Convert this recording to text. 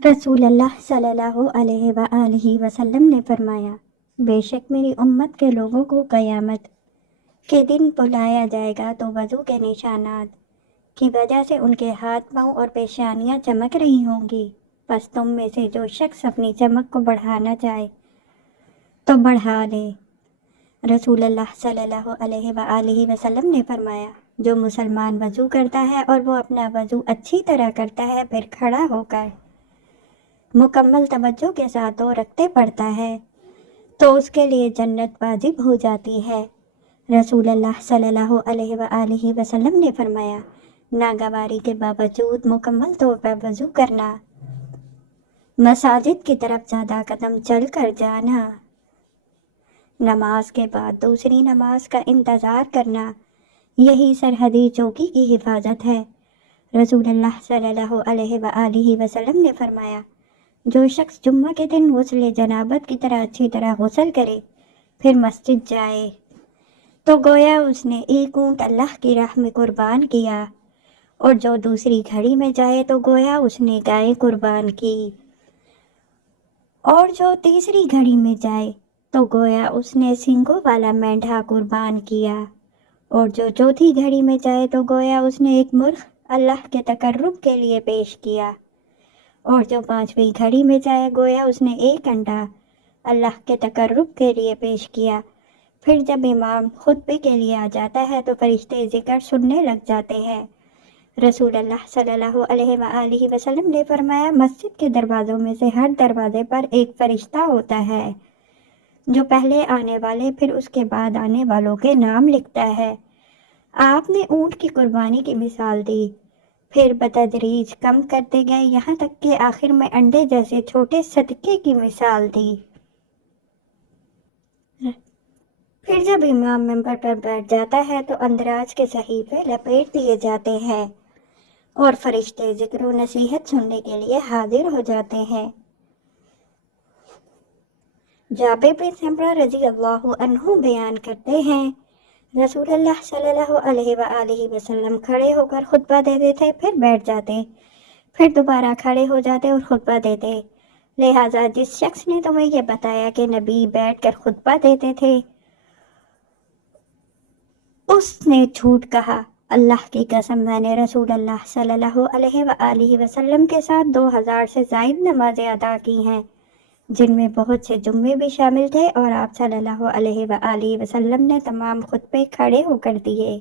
رسول اللہ صلی اللہ علیہ وآلہ وسلم نے فرمایا، بے شک میری امت کے لوگوں کو قیامت کے دن بلایا جائے گا تو وضو کے نشانات کی وجہ سے ان کے ہاتھ پاؤں اور پیشانیاں چمک رہی ہوں گی۔ بس تم میں سے جو شخص اپنی چمک کو بڑھانا چاہے تو بڑھا لے۔ رسول اللہ صلی اللہ علیہ وآلہ وسلم نے فرمایا، جو مسلمان وضو کرتا ہے اور وہ اپنا وضو اچھی طرح کرتا ہے، پھر کھڑا ہو کر مکمل توجہ کے ساتھ دو رکعتیں پڑھتا ہے تو اس کے لیے جنت واجب ہو جاتی ہے۔ رسول اللہ صلی اللہ علیہ وآلہ وسلم نے فرمایا، ناگواری کے باوجود مکمل طور پر وضو کرنا، مساجد کی طرف زیادہ قدم چل کر جانا، نماز کے بعد دوسری نماز کا انتظار کرنا، یہی سرحدی چوکی کی حفاظت ہے۔ رسول اللہ صلی اللہ علیہ وآلہ وسلم نے فرمایا، جو شخص جمعہ کے دن غسل جنابت کی طرح اچھی طرح غسل کرے پھر مسجد جائے تو گویا اس نے ایک اونٹ اللہ کی راہ میں قربان کیا، اور جو دوسری گھڑی میں جائے تو گویا اس نے گائے قربان کی، اور جو تیسری گھڑی میں جائے تو گویا اس نے سینگوں والا مینڈھا قربان کیا، اور جو چوتھی گھڑی میں جائے تو گویا اس نے ایک مرغ اللہ کے تقرب کے لیے پیش کیا، اور جو پانچویں گھڑی میں جائے گویا اس نے ایک انڈا اللہ کے تقرب کے لیے پیش کیا۔ پھر جب امام خطبے کے لیے آ جاتا ہے تو فرشتے ذکر سننے لگ جاتے ہیں۔ رسول اللہ صلی اللہ علیہ وآلہ وسلم نے فرمایا، مسجد کے دروازوں میں سے ہر دروازے پر ایک فرشتہ ہوتا ہے جو پہلے آنے والے پھر اس کے بعد آنے والوں کے نام لکھتا ہے۔ آپ نے اونٹ کی قربانی کی مثال دی، پھر بتدریج کم کرتے گئے یہاں تک کہ آخر میں انڈے جیسے چھوٹے صدقے کی مثال دی۔ پھر جب امام منبر پر بیٹھ جاتا ہے تو اندراج کے صحیفے لپیٹ دیے جاتے ہیں اور فرشتے ذکر و نصیحت سننے کے لیے حاضر ہو جاتے ہیں۔ جابر بن سمرہ رضی اللہ عنہ بیان کرتے ہیں، رسول اللہ صلی اللہ علیہ وآلہ وسلم کھڑے ہو کر خطبہ دیتے تھے، پھر بیٹھ جاتے، پھر دوبارہ کھڑے ہو جاتے اور خطبہ دیتے۔ لہٰذا جس شخص نے تمہیں یہ بتایا کہ نبی بیٹھ کر خطبہ دیتے تھے، اس نے جھوٹ کہا۔ اللہ کی قسم، میں نے رسول اللہ صلی اللہ علیہ وآلہ وسلم کے ساتھ 2000 سے زائد نمازیں ادا کی ہیں، جن میں بہت سے جمعے بھی شامل تھے، اور آپ صلی اللہ علیہ وآلہ وسلم نے تمام خطبے کھڑے ہو کر دیے۔